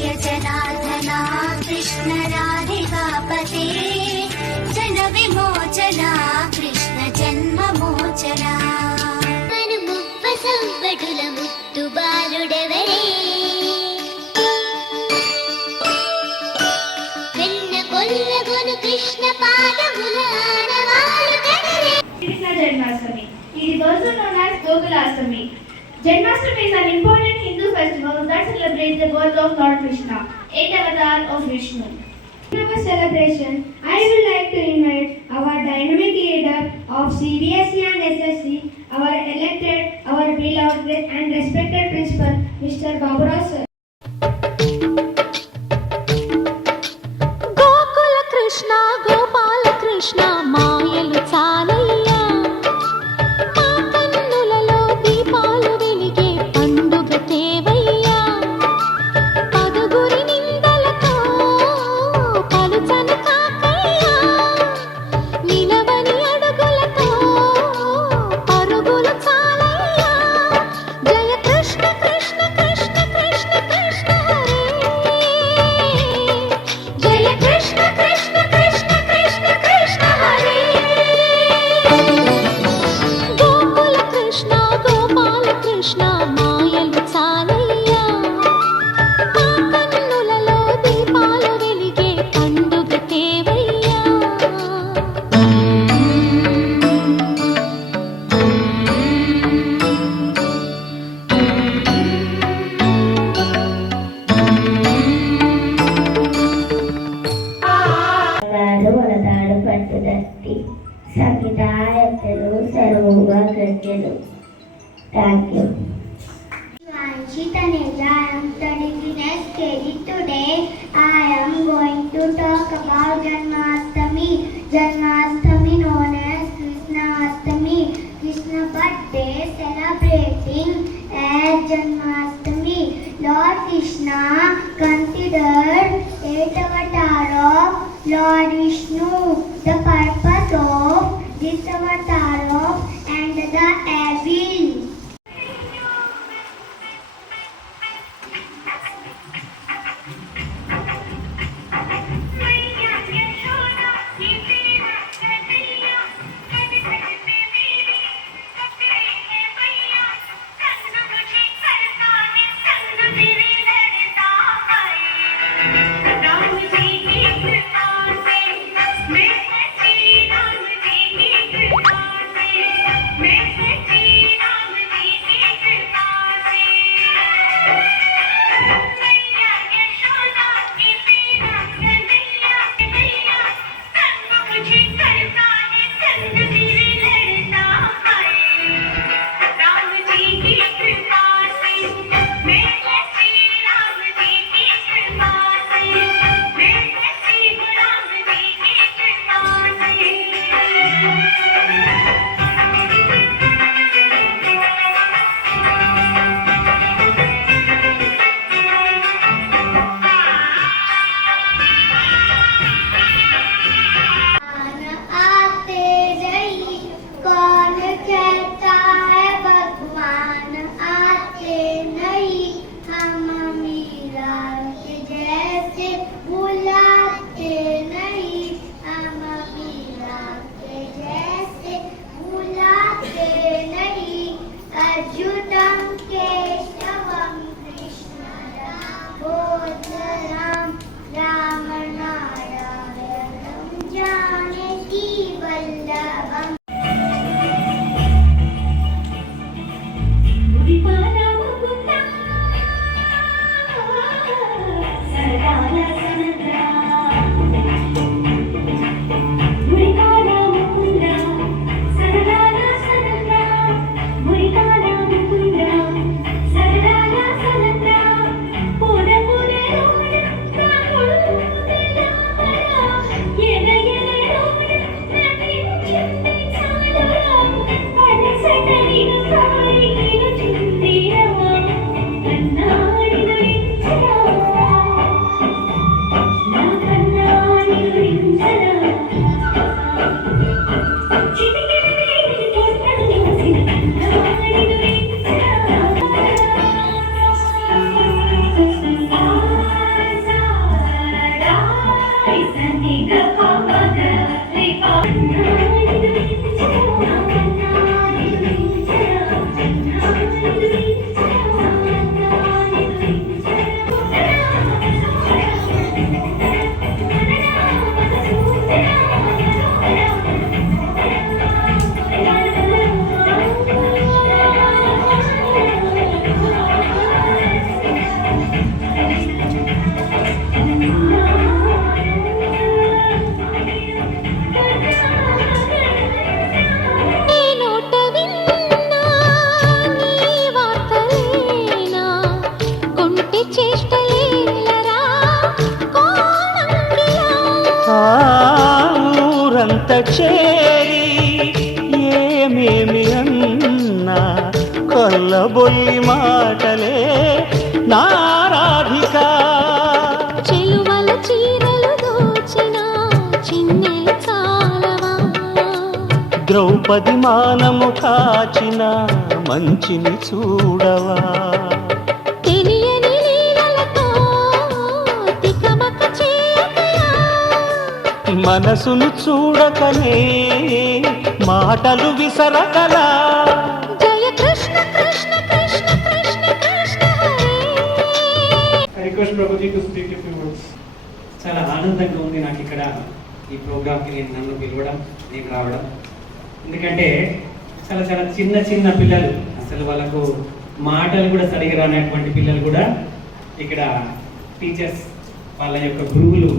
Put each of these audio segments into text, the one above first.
जय जनार्दना कृष्ण राधिकापते जन विमोचना कृष्ण जन्म मोचना సంబడుల ముత్తు బాలుడెవరే వెన్న కొల్లగొను కృష్ణ పాదముల ఆనవాలు కదరే. Krishna Janmashtami. It is also known as Gokulashtami. Janmashtami is an important Hindu festival that celebrates the birth of Lord Krishna, 8th avatar of Vishnu. In our celebration, I would like to invite our dynamic leader of CBSE and SSC, our elected, our beloved and respected principal, Mr. Baburao sir. Gokula Krishna Gopala Krishna మాయలు చాలయ్యా మా కన్నులలో దీపాలు వెలిగే పండుగ తేవయ్యా పదుగురి నిందలతో పలుచని కాకయ్యా నిలవని అడుగులతో పరుగులు చాలయ్యా జయ కృష్ణ కృష్ణ కృష్ణ కృష్ణ కృష్ణ హరే జయ కృష్ణ కృష్ణ కృష్ణ కృష్ణ కృష్ణ హరే గోకుల కృష్ణ గోపాల కృష్ణ మాయలు చాలయ్యా మా కన్నులలో దీపాలు వెలిగే పండుగ తేవయ్యా వరదాడు పట్టుదట్టి సంగీతాయత్తలు సరువుగా గజ్జలు. Thank you. Taneja, I am studying in SKG. Today I am going to talk about Janmashtami. Janmashtami known as Krishnashtami. Krishna birthday celebrating as Janmashtami. Lord Krishna considered 8 avatar of Lord Vishnu. The purpose of this avatar of and the evil. May చేరి ఏమేమి అన్నా కొల్లబొల్లి మాటలే నా రాధిక. చెలువల చీరలు దోచిన చిన్నెలు చాలవా, ద్రౌపది మానము కాచిన మంచిని చూడవా, తెలియని లీలలతో తికమక చేయకయా, మనసును చూడకనే మాటలు విసరకలా. జయ Krishna Krishna Krishna Krishna Krishna Hare. I request Prabhuji to speak a few words. చాలా ఆనందంగా ఉంది నాకు ఇక్కడ ఈ ప్రోగ్రామ్కి నన్ను పిలవడం, నేను రావడం. ఎందుకంటే చాలా చాలా చిన్న చిన్న పిల్లలు, అసలు వాళ్ళకు మాటలు కూడా సరిగా రానటువంటి పిల్లలు కూడా ఇక్కడ టీచర్స్ వాళ్ళ యొక్క గురువులు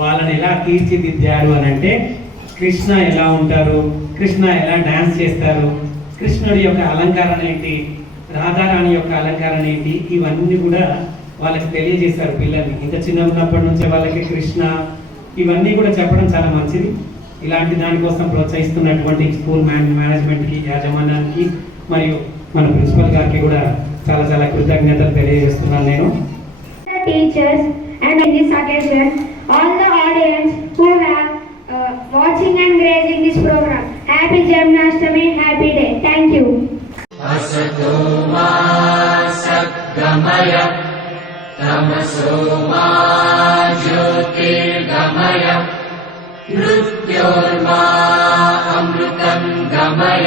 వాళ్ళని ఎలా తీర్చిదిద్దారు అని అంటే, కృష్ణ ఎలా ఉంటారు, కృష్ణ ఎలా డాన్స్ చేస్తారు, కృష్ణుడి యొక్క అలంకారణ ఏంటి, రాధారాణి యొక్క అలంకారణ ఏంటి, ఇవన్నీ కూడా వాళ్ళకి తెలియజేశారు పిల్లల్ని. ఇంత చిన్న ఉన్నప్పటి నుంచే వాళ్ళకి కృష్ణ ఇవన్నీ కూడా చెప్పడం చాలా మంచిది. ఇలాంటి దానికోసం ప్రోత్సహిస్తున్నటువంటి స్కూల్ మేనేజ్మెంట్కి, యాజమాన్యానికి మరియు మన ప్రిన్సిపల్ గారికి కూడా చాలా చాలా కృతజ్ఞతలు తెలియజేస్తున్నాను నేను. Teachers and in this occasion, all the audience who have watching and grazing this program. Happy Janmashtami, happy day. Thank you. असतो मा सद्गमय तमसो मा ज्योतिर्गमय मृत्योर्मा अमृतं गमय